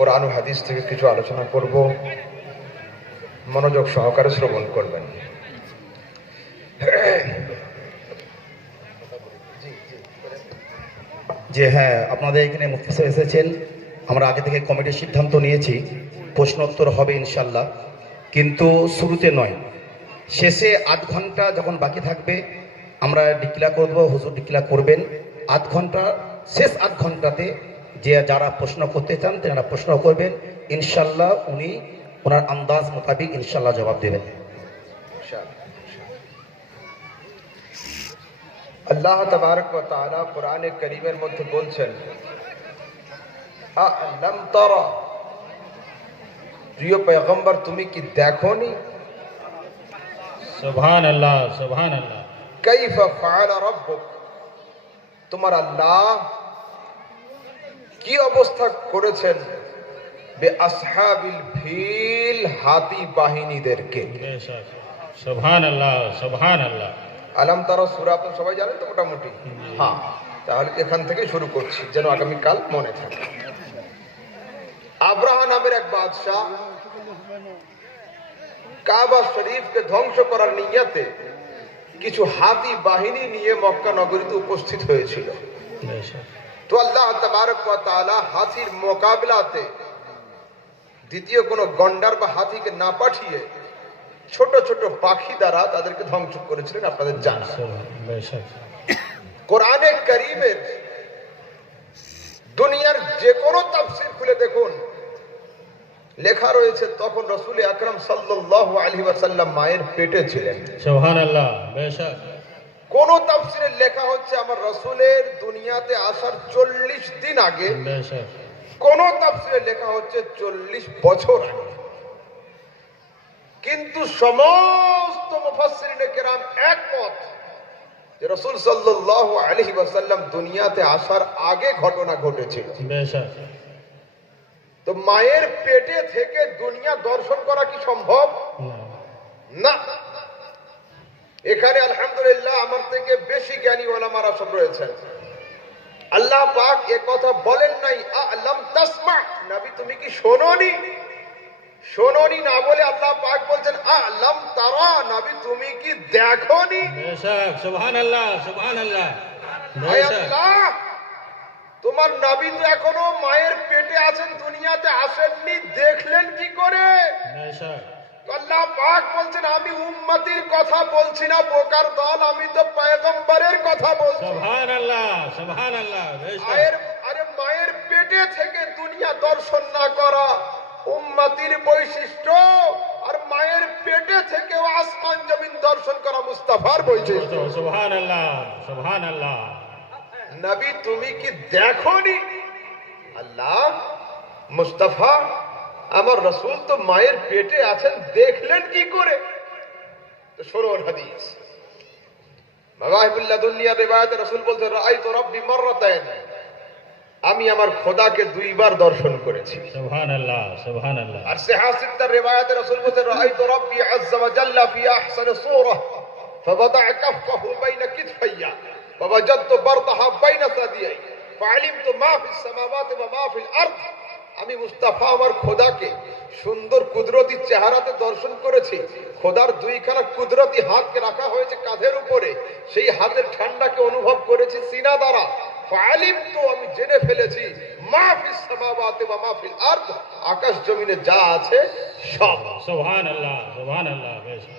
কোরআন ও হাদিস থেকে কিছু আলোচনা করব, মনোযোগ সহকারে শ্রবণ করবেন। যে হ্যাঁ, আপনাদের এখানে মুফতি সাহেব এসেছেন। আমরা আগে থেকে কমিটির সিদ্ধান্ত নিয়েছি প্রশ্নোত্তর হবে ইনশাল্লাহ, কিন্তু শুরুতে নয়, শেষে আধ ঘন্টা যখন বাকি থাকবে আমরা ডিক্লেয়ার করব, হুজুর ডিক্লেয়ার করবেন। আধ ঘন্টা, শেষ আধ ঘন্টাতে যে যারা প্রশ্ন করতে চান তারা প্রশ্ন করবেন, ইনশাল্লাহ উনি ওনার আন্দাজ মোতাবিক ইনশাল্লাহ জবাব দেবেন। আল্লাহ তাবারক ওয়া তাআলা কোরআনে কারীমের মধ্যে বলছেন, আ'লাম তারা, প্রিয় পয়গম্বর তুমি কি দেখোনি? সুবহানাল্লাহ, সুবহানাল্লাহ। কাইফা ফাআলা রাব্বুক, তোমার আল্লাহ কি অবস্থা করেছেন বে আসহাবিল ফিল, হাতি বাহিনীদেরকে। সুবহানাল্লাহ, সুবহানাল্লাহ। আলাম তারা সূরা তো সবাই জানেন তো মোটামুটি। হ্যাঁ, তাহলে এখান থেকে শুরু করছি যেন আগামীকাল মনে থাকে। আব্রাহা নামের এক বাদশাহ কাবা শরীফকে ধ্বংস করার নিয়তে কিছু হাতি বাহিনী নিয়ে মক্কা নগরীতে উপস্থিত হয়েছিল। তো আল্লাহ তাবারক ওয়া তাআলা হাতির মোকাবিলাতে দ্বিতীয় কোনো গন্ডার বা হাতিকে না পাঠিয়ে ছোট ছোট পাখি দ্বারা তাদেরকে ধ্বংস করেছিলেন, আপনাদের জানা। কোরআনে কারীমের দুনিয়ার যে কোনো তাফসীর খুলে দেখুন, লেখা রয়েছে তখন রাসূল আকরাম সাল্লাল্লাহু আলাইহি ওয়াসাল্লাম মায়ের পেটে ছিলেন। সুবহানাল্লাহ, বেশক। কোন তাফসীরে লেখা হচ্ছে আমার রাসূলের দুনিয়াতে আসার 40 দিন আগে, বেশক। কোন তাফসীরে লেখা হচ্ছে 40 বছর আগে। কিন্তু সমস্ত মুফাসসিরিনে কেরাম একমত যে রাসূল সাল্লাল্লাহু আলাইহি ওয়াসাল্লাম দুনিয়াতে আসার আগে ঘটনা ঘটেছিল। বেশক। তো মায়ের পেটে থেকে দুনিয়া দর্শন করা কি সম্ভব? না। এখানে আলহামদুলিল্লাহ আমার থেকে বেশি জ্ঞানী ওলামারা সব রয়েছেন। আল্লাহ পাক এ কথা বলেন নাই আ'লাম তাসমা, নবী তুমি কি শোনোনি? শোনোনি না বলে আল্লাহ পাক বলছেন আ'লাম তারা, নবী তুমি কি দেখোনি? বেশক, সুবহানাল্লাহ, সুবহানাল্লাহ। হায় বেশক। আল্লাহ, তোমার নবী তো এখনো মায়ের পেটে আছেন, দুনিয়াতে আসেননি, দেখলেন কি করে? বেশক। আল্লাহ পাক বলছেন আমি উম্মতির কথা বলছি না বোকার দল, আমি তো পয়গম্বরের কথা বলছি। সুবহানাল্লাহ, সুবহানাল্লাহ। বেশক। আরে মায়ের পেটে থেকে দুনিয়া দর্শন না করা উম্মতির বৈশিষ্ট্য, আর মায়ের পেটে থেকেও আসমান জমিন দর্শন করা মুস্তাফার বৈশিষ্ট্য। সুবহানাল্লাহ, সুবহানাল্লাহ। নবী তুমি কি দেখোনি? আল্লাহ, মুস্তাফা আমার রাসূল তো মায়ের পেটে আছেন, দেখলেন কি করে? তো শুনুন হাদিস। মাওয়াহিবুল্লাহ দুনিয়া রিওয়ায়াতে রাসূল বলতেন রাআইতু রাব্বি মাররাতাইন, আমি আমার খোদাকে দুইবার দর্শন করেছি। সুবহানাল্লাহ, সুবহানাল্লাহ। আর সিহাসিত্তার রিওয়ায়াতে রাসূল বলতেন রাআইতু রাব্বি আযজা ওয়া জাল্লা ফি আহসানি সূরা ফাওয়াদা'a কাফফাহু বাইনা কিতফাইয়া ওয়াওয়াজাদতু বারদাহা বাইনা সাদিয়াই ফাআলিমতু মা ফিস সামাওয়াতি ওয়া মা ফিল আরদ। আমি মুস্তাফা আমার খোদাকে সুন্দর কুদরতি চেহারাতে দর্শন করেছি। খোদার দুইখানা কুদরতি হাতকে রাখা হয়েছে কাঁধের উপরে, সেই হাতের ঠান্ডাকে অনুভব করেছি সিনা দ্বারা। ফাআলিমতু, আমি জেনে ফেলেছি, মা ফিস সামাওয়াতি ওয়া মা ফিল আরদ, আকাশ জমিনে যা আছে সব। সুবহানাল্লাহ, সুবহানাল্লাহ। বেশক।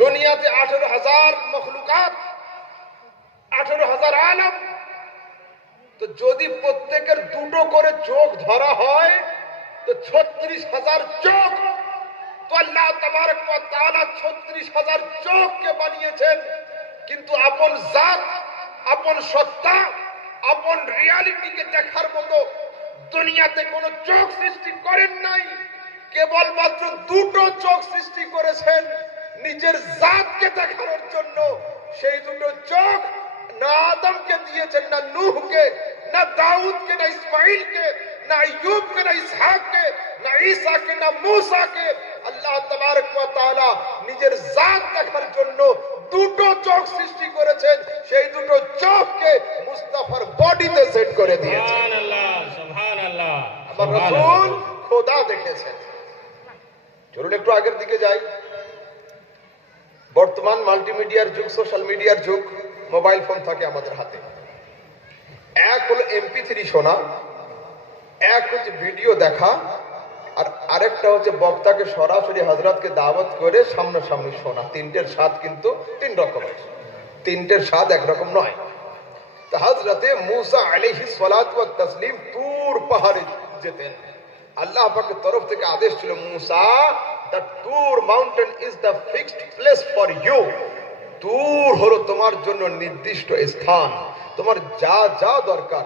দুনিয়াতে 18,000 মখলুকাত, 18,000 আলম। তো যদি প্রত্যেকের দুটো করে চোখ ধরা হয় তো 36,000 চোখ। তো আল্লাহ তাবারক ওয়া তাআলা 36,000 চোখকে বানিয়েছেন, কিন্তু আপন জাত, আপন সত্তা, আপন রিয়ালিটিকে দেখার মতো দুনিয়াতে কোনো চোখ সৃষ্টি করেন নাই। কেবলমাত্র দুটো চোখ সৃষ্টি করেছেন নিজের জাতকে দেখানোর জন্য। সেই দুটো চোখ না আদমকে দিয়েছেন, না নূহকে, না দাউদকে, না ইসমাইলকে, না আইয়ুবকে, না ইসহাককে, না ঈসাকে, না মূসাকে। আল্লাহ তাবারক ওয়া তাআলা নিজের জাত দেখার জন্য দুটো চোখ সৃষ্টি করেছেন, সেই দুটো চোখকে মুস্তাফার বডিতে সেট করে দিয়েছেন। সুবহানাল্লাহ, সুবহানাল্লাহ। আমার রাসূল খোদা দেখেছেন। চলুন একটু আগের দিকে যাই। বর্তমান মাল্টিমিডিয়ার যুগ, সোশ্যাল মিডিয়ার যুগ, মোবাইল ফোন থাকে আমাদের হাতে। এক হলো MP3 শোনা, এক হচ্ছে ভিডিও দেখা, আর আরেকটা হচ্ছে বক্তাকে সরাসরি হযরতকে দাওয়াত করে সামনাসামনি শোনা। তিনটের স্বাদ কিন্তু তিন রকমের, তিনটের স্বাদ একরকম নয়। তো হযরতে মুসা আলাইহিস সালাতু ওয়াত তাসলিম তুর পাহাড়ে যেতেন। আল্লাহ পাকের তরফ থেকে আদেশ ছিল, Musa, the Tur mountain is the fixed place for you. Tur হলো তোমার জন্য নির্দিষ্ট স্থান। তোমার যা যা দরকার,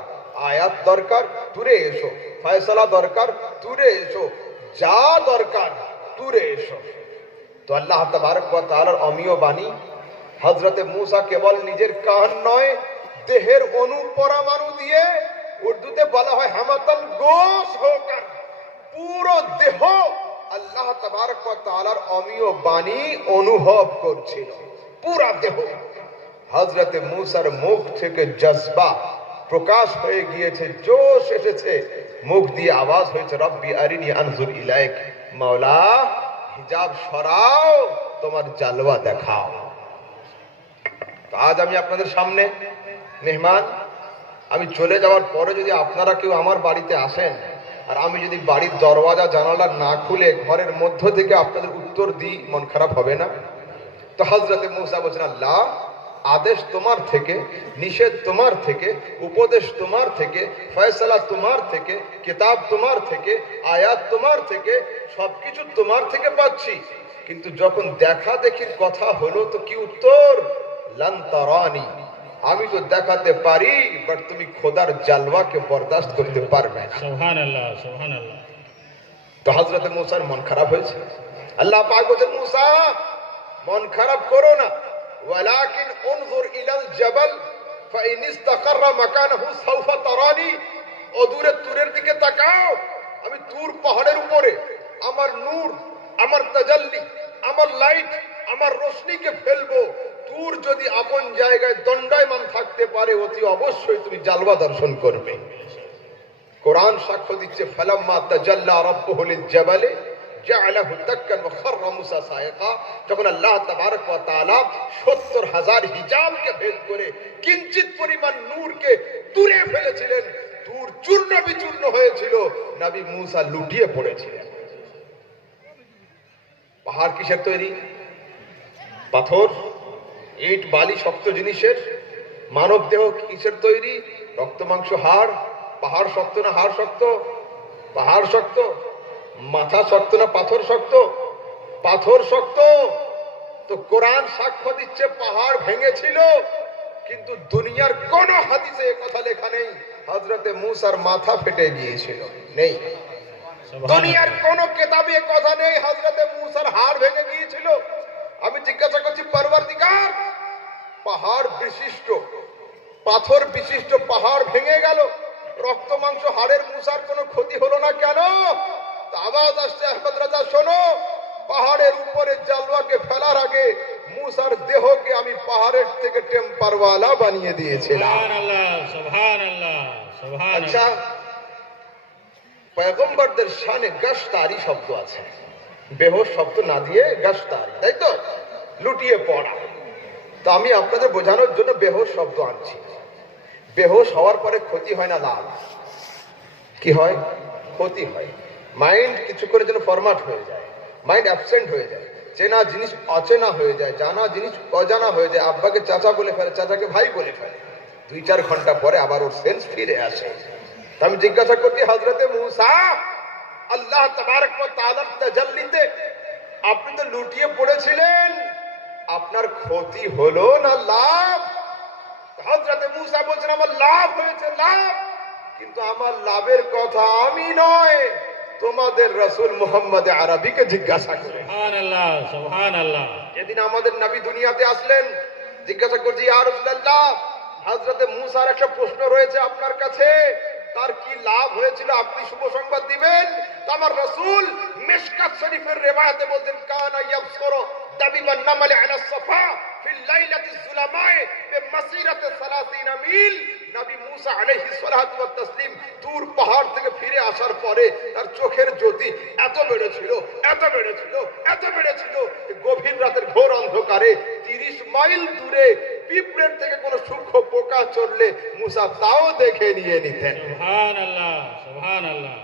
আয়াত দরকার তুরে এসো, ফয়সালা দরকার তুরে এসো, যা দরকার তুরে এসো। তো আল্লাহ তাবারক ওয়া তাআলার অমীয় বাণী হযরতে মুসা কেবল নিজের কান নয়, দেহের অণু পরমাণু দিয়ে, উর্দুতে বলা হয় হামাতান গোশ হোকর, পুরো দেহ আল্লাহ তাবারক ওয়া তাআলার অমীয় বাণী অনুভব করছিল, পুরা দেহ। হযরতে মুসার মুখ থেকে জজবা প্রকাশ হয়ে গিয়েছে, জোশ এসেছে, মুখ দিয়ে আওয়াজ হয়েছে, রব্বি আরিনি আনজুর ইলাইক, মাওলা হিজাব সরাও, তোমার জালওয়া দেখাও। তো আজ আমি আপনাদের সামনে মেহমান। আমি চলে যাওয়ার পরে যদি আপনারা কেউ আমার বাড়িতে আসেন, আর আমি যদি বাড়ির দরওয়াজা জানালা না খুলে ঘরের মধ্য থেকে আপনাদের উত্তর দিই, মন খারাপ হবে না? তো হযরতে মুসা বলছেন, আল্লাহ আদেশ তোমার থেকে, নিষেধ তোমার থেকে, উপদেশ তোমার থেকে, ফয়সালা তোমার থেকে, কিতাব তোমার থেকে, আয়াত তোমার থেকে, সবকিছু তোমার থেকে পাচ্ছি, কিন্তু যখন দেখা দেখির কথা হলো তো কি উত্তর? লান তারানি, আমি তো দেখাতে পারি, বাট তুমি খোদার জালওয়াকে বরদাস্ত করতে পারবে না। সুবহানাল্লাহ, সুবহানাল্লাহ। তো হযরতে মুসার মন খারাপ হয়েছে। আল্লাহ পাক বলেন, মুসা মন খারাপ করো না, ওয়ালাকিন উনজুর ইলাল জাবাল ফাইন ইসতাকাররা মাকানাহু সাওফা তারানি, অদূরে তুরের দিকে তাকাও, আমি তুর পাহাড়ের উপরে আমার নূর, আমার তাজাল্লি, আমার লাইট, আমার রোশনীকে ফেলবো। তুর যদি আপন জায়গায় দণ্ডায়মান থাকতে পারে, অতি অবশ্যই তুমি জালওয়া দর্শন করবে। কোরআন সাক্ষ্য দিচ্ছে, ফালাম্মা তাজাল্লা রাব্বুহু লিল জাবালে জাআলাহু দাক্কান ওয়া খাররা মুসা সাইকা। যখন আল্লাহ তাবারক ওয়া তাআলা ৭০,০০০ হিজাবকে ভেদ করে কিঞ্চিত পরিমাণ নূরকে তুলে ফেলেছিলেন, তুর চূর্ণ বিচূর্ণ হয়েছিল, নবী মুসা লুটিয়ে পড়েছিলেন। পাহাড় কিসের তৈরি? পাথর, ইট, বালি, শক্ত জিনিসের। মানব দেহ কিসের তৈরি? রক্ত, মাংস, হাড়। পাহাড় শক্ত না হাড় শক্ত? পাহাড় শক্ত। মাথা শক্ত না পাথর শক্ত? পাথর শক্ত। তো কোরআন সাক্ষ্য দিচ্ছে পাহাড় ভেঙেছিল, কিন্তু দুনিয়ার কোন হাদিসে কথা লেখা নেই হযরতে মুসার মাথা ফেটে গিয়েছিল, নেই। দুনিয়ার কোন কেতাবে কথা নেই হযরতে মুসার হাড় ভেঙে গিয়েছিল। আমি জিজ্ঞাসা করছি, পরওয়ারদিগার, পাহাড় বিশিষ্ট, পাথর বিশিষ্ট পাহাড় ভেঙে গেল, রক্ত মাংস হাড়ের মুসার কোনো ক্ষতি হলো না কেন? আওয়াজ আসছে, আহমদ রাজা শোনো, পাহাড়ের উপরে জালওয়াকে ফেলার আগে মুসার দেহকে আমি পাহাড়ের থেকে টেম্পারওয়ালা বানিয়ে দিয়েছিলাম। সুবহানাল্লাহ, সুবহানাল্লাহ, সুবহানাল্লাহ। আচ্ছা, পয়গম্বরদের শানে গাশতারি শব্দ আছে, বেহোশ শব্দ না দিয়ে গাশতারি, তাই তো? লুটিয়ে পড়া। তো আমি আপনাদের বোঝানোর জন্য বেহোশ শব্দ আনছি। বেহোশ হওয়ার পরে ক্ষতি হয় না লাভ? কি হয়? ক্ষতি হয়। মাইন্ড কিছু করে যেন ফরম্যাট হয়ে যায়, মাইন্ড অ্যাবসেন্ট হয়ে যায়, চেনা জিনিস অচেনা হয়ে যায়, জানা জিনিস অজানা হয়ে যায়। আব্বাকে চাচা বলে ফেলে, চাচাকে ভাই বলে ফেলে, 2-4 ঘন্টা পরে আবার ওর সেন্স ফিরে আসে। আমি জিজ্ঞাসা করছি, হযরতে মুসা, আল্লাহ তাবারক ওয়া তাআলার তাজাল্লিতে আপনি তো লুটিয়ে পড়েছিলেন, আপনার ক্ষতি হলো না লাভ? হযরতে মুসা বলছেন, আমার লাভ হয়েছে, লাভ, কিন্তু আমার লাভের কথা আমি নয়, তোমাদের রাসূল মুহাম্মদ আরবিকে জিজ্ঞাসা করে। সুবহানাল্লাহ, সুবহানাল্লাহ। যেদিন আমাদের নবী দুনিয়াতে আসলেন, জিজ্ঞাসা করছি, ইয়া রাসূলুল্লাহ, হযরতে মুসার একটা প্রশ্ন রয়েছে আপনার কাছে, তার কি লাভ হয়েছিল আপনি শুভ সংবাদ দিবেন। তো আমার রাসূল মিশকাত শরীফের রিওয়ায়াতে বলতেন, কানা ইয়াবসুরু দাবিবান নামালি আলা সাফা ফিল লাইলাতিজ যুলামায়ে বিমাসিরাতি 30 মিল নবী মুসা আলাইহিস সালাতু ওয়াত তাসলিম তুর পাহাড় থেকে ফিরে আসার পরে তার চোখের জ্যোতি এত বেড়েছিল, এত বেড়েছিল, এত বেড়েছিল, গভীর রাতের ঘোর অন্ধকারে 30 মাইল দূরে পিঁপড়ের থেকে কোনো সূক্ষ্ম পোকা চললে মুসা তাও দেখে নিয়ে নিতেন। সুবহানাল্লাহ, সুবহানাল্লাহ।